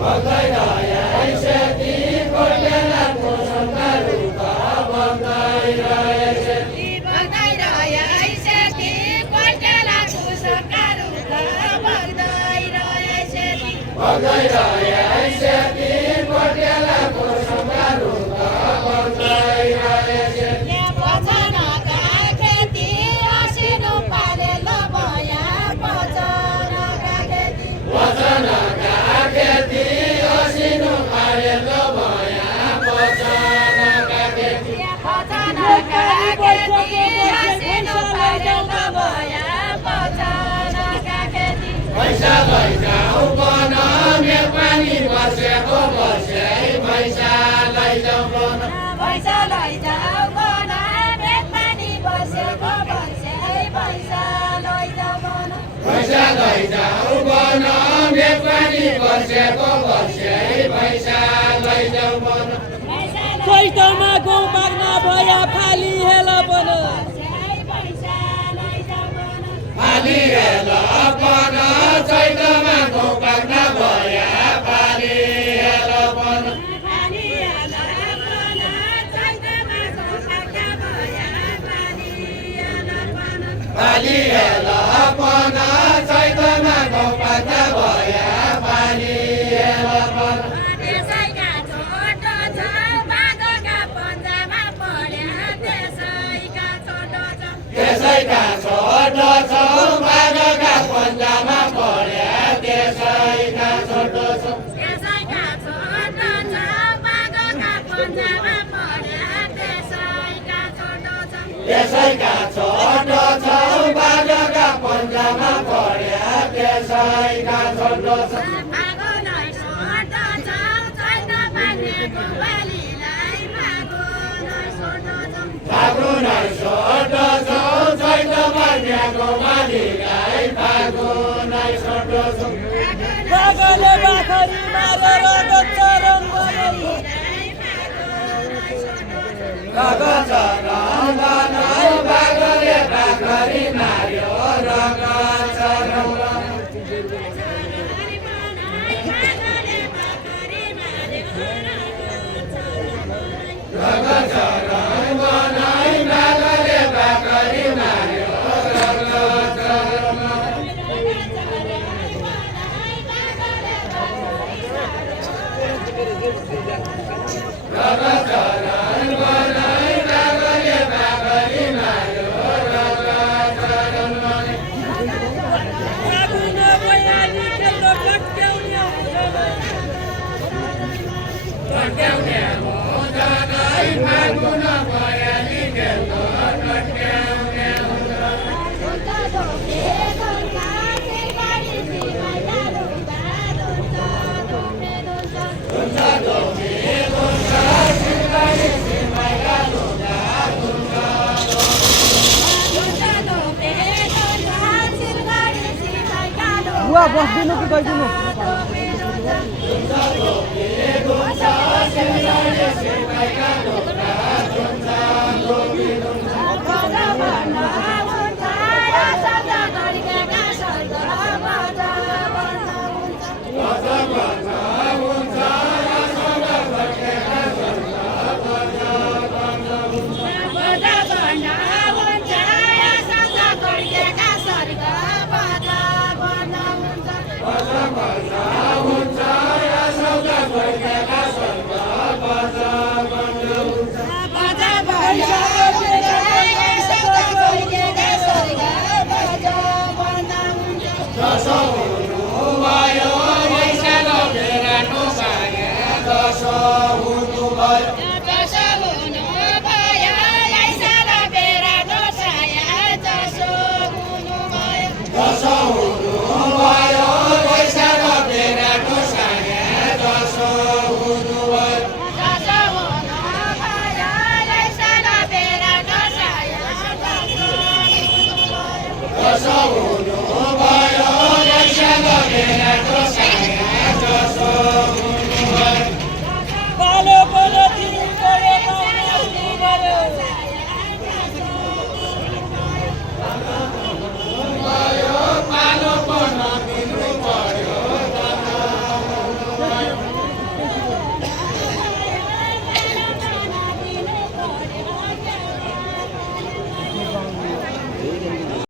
बग्दै रहेछ ती गोर्खेलाको सङ्घारुख बग्दै रहेछ ती बग्दै रहेछ ती गोर्खेलाको सङ्घारुख बग्दै रहेछ ती बग्दै रहेछ ती गोर्खेलाको सङ्घारुख बग्दै रहेछ पचनका खेती असिनो पालेलो भया पचनका खेती पचनका खेती असिनो पालेलो भया पचनका खेती पचनका खेती असिनो पालेलो भया पचनका खेती पैसा लैजाऊ बन नेपाली बसेको बसे पैसा लैजाऊ बन पैसा लैजाऊ बन नेपाली बसेको बसे पैसा लैजाऊ बन पैसा लैजाऊ बन नेपाली बसेको बसे पैसा लैजाऊ बन चैतमा गहुँ पाक्न भया फाली हेल बन फाली हेल बन चैतमा गहुँ पाक्न भया फाली हेल बन फाली हेल बन चैतमा गहुँ पाक्न भया फाली हेल बन फाली हेल बन चैतमा गहुँ पाक्न भया फाली हेल बन त्यसैका छोटो छ बाँधोका पन्जामा पढ्या त्यसैका छोटो छ त्यसैका छोटो छ बाँधोका पन्जामा पढ्या त्यसैका छोटो छ त्यसैका छोटो छ बाँधोका पन्जामा पढ्या त्यसैका छोटो छ त्यसैका छोटो छ बाँधोका पन्जामा पढ्या त्यसैका छोटो छ फागुनै छोटो छ चैत मानेको बालीलाई फागुनै छोटो छ फागुनै छोटो छ चैत मानेको बालीलाई फागुनै छोटो छ बाघले बाखरी मारेर गचरङ बनाई रगत रङ बनाई बाघले बाखरी मार्यो रगत रङ रगत रङ बनाई बाघले बाखरी मार्यो रगत रङ रगत रङ बनाई बाघले बाखरी मार्यो रगत रङ फागुन भयाली खेल्न कट्याउने कट्याउने हुँदैन फागुन भयाली खेल्न कट्याउने बुवा बस्दिनु कि गइदिनु Saúde.